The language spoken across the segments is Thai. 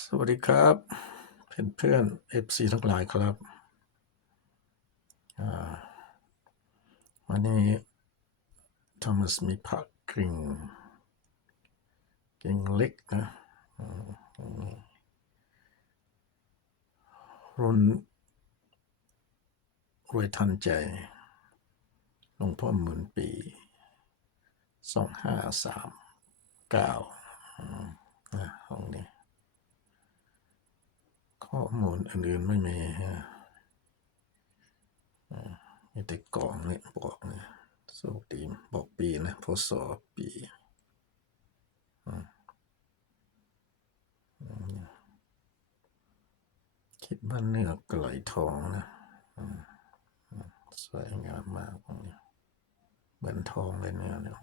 สวัสดีครับเพื่อนเพื่อนเอฟซีทั้งหลายครับอ่าวันนี้ทอมัสมีผักกริ่งกริ่งเล็กนะรุ่นรวยทันใจหลวงพ่อหมื่นปีสองห้าสามเก้านะห้องนี้ ข้อมูลอื่นไม่มีฮะอ่ามีแต่กล่องเนี่ยบอกเนี่ยสูดีบอกปีนะพศปีอืมอืมคิดว่าเนื้อกลอยทองนะอืมอืมสวยงามมากตรงนี้เหมือนทองเลยเนื้อเนี่ย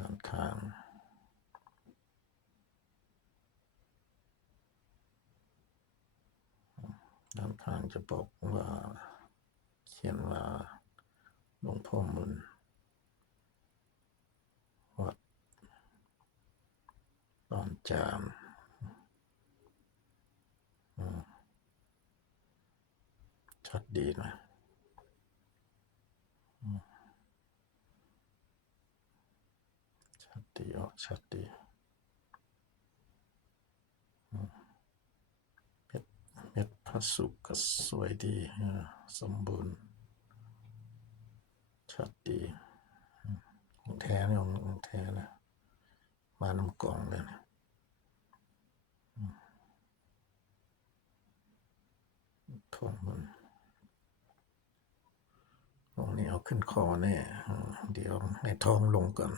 นี้ด้านข้างนข้างจะบอกว่า เขียนว่าหลวงพ่อมุนวัดตอนจามชัดดีนะอืม ชัดดีออกชัดดีอืมเม็ดเม็ดพระสุกก็สวยดีสมบูรณ์ชัดดีอืมของแท้เนี่ยของแท้นะมาน้ำกล่องเลยนะทองมันตรงนี้เอาขึ้นคอแน่เดี๋ยวให้ทองลงก่อน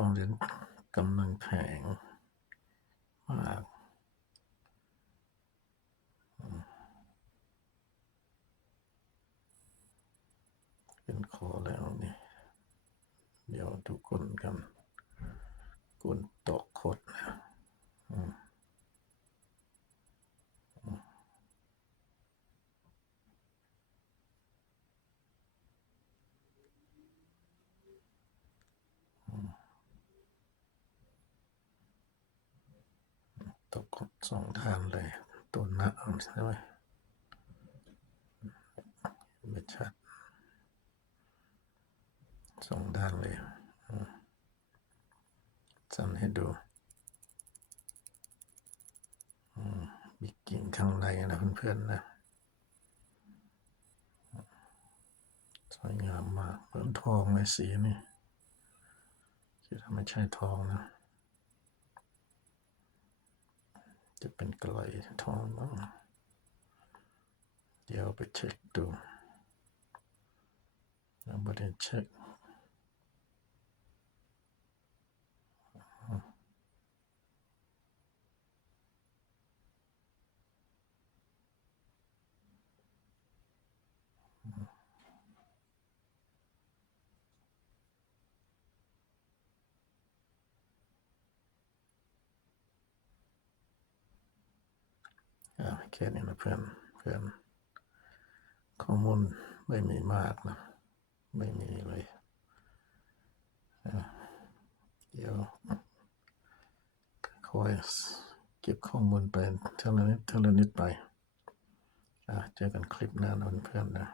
องเหรียญกำลังแพงมากเป็นคอแล้วนี่ เดี๋ยวทุกคนกันกุนตกคดนะอืมตอกคด สองทางเลย ตัวหน้าใช่ไหมไม่ชัดสองด้านเลยอืมสั่นให้ดูอืมมีกิ่งข้างในนะเพื่อนๆนะสวยงามมากเหมือนทองเลยสีนี่คิดว่าไม่ใช่ทองนะ จะเป็นกลอยทองบ้างเดี๋ยวไปเช็คดูยังไม่ได้เช็ค แค่นี้นะเพื่อนเพื่อนข้อมูลไม่มีมากนะ ไม่มีเลยเดี๋ยวคอยเก็บข้อมูลไปเท่าละนิดเท่าละนิดไปเจอกันคลิปหน้านะเพื่อนนะ